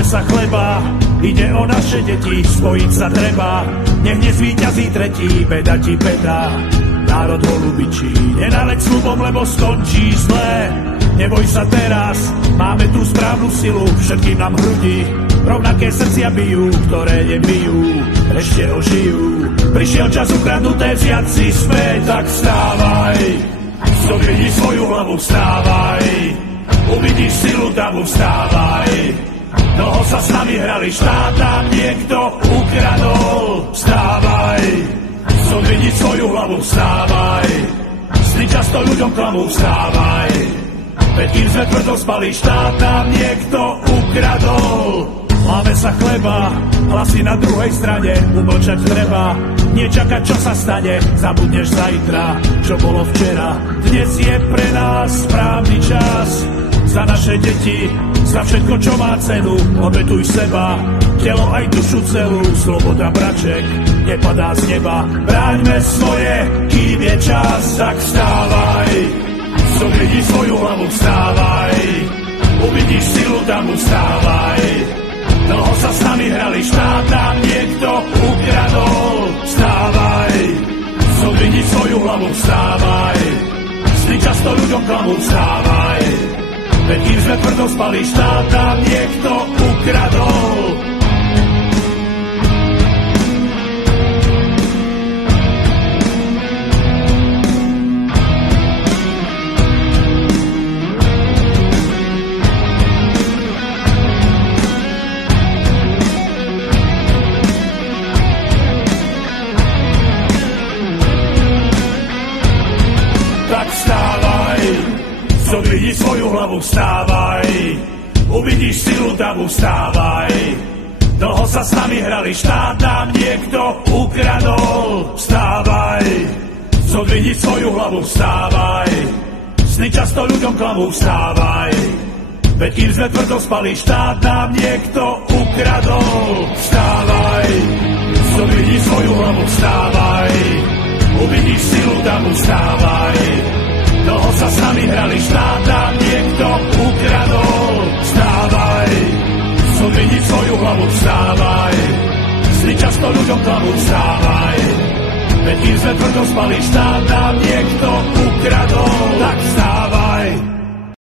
Máme sa chleba, ide o naše deti, spojiť sa treba, nech nezvíťazí tretí, beda ti beda. Národ holubičí, nenaleď slubom, lebo skončí zlé. Neboj sa teraz, máme tú správnu silu, všetkým nám hrudi rovnaké srdcia bijú, ktoré nebijú, ešte ožijú. Prišiel čas ukradnuté vziať si späť, tak vstávaj, zodvihni svoju hlavu, vstávaj, uvidíš silu davu, vstávaj. Dlho sa s nami hrali, štát nám niekto ukradol, vstávaj, zodvihni svoju hlavu, vstávaj, sny často ľuďom klamú, vstávaj. Veď kým sme tvrdo spali, štát nám niekto ukradol. Máme sa chleba, hlasy na druhej strane, umlčať treba, nečakať, čo sa stane, zabudneš zajtra, čo bolo včera. Dnes je pre nás správny čas, za naše deti, za všetko, čo má cenu, obetuj seba, telo aj dušu celú, sloboda braček, nepadá z neba, bráňme svoje, kým je čas, tak vstávaj, zodvihni svoju hlavu, vstávaj, uvidíš silu damu, vstávaj. Dlho sa s nami hrali, štát nám niekto ukradol, vstávaj, zodvihni svoju hlavu, vstávaj, sny často ľuďom klamú, vstávaj. Veď kým sme tvrdo spali, štát nám niekto ukradol. Zodvihni svoju hlavu, vstávaj, uvidíš silu davu, vstávaj. Dlho sa s nami hrali, štát nám niekto ukradol, vstávaj. Zodvihni svoju hlavu, vstávaj, sny často ľuďom klamú, vstávaj. Veď kým sme tvrdo spali, štát nám niekto ukradol, vstávaj. Zodvihni svoju hlavu, vstávaj, uvidíš silu davu, vstávaj. Dlho sa s nami hrali, štát nám niekto ukradol, vstávaj, zodvihni svoju hlavu, vstávaj, sny často ľuďom klamú, vstávaj. Veď kým sme tvrdo spali, štát nám niekto ukradol, tak vstávaj.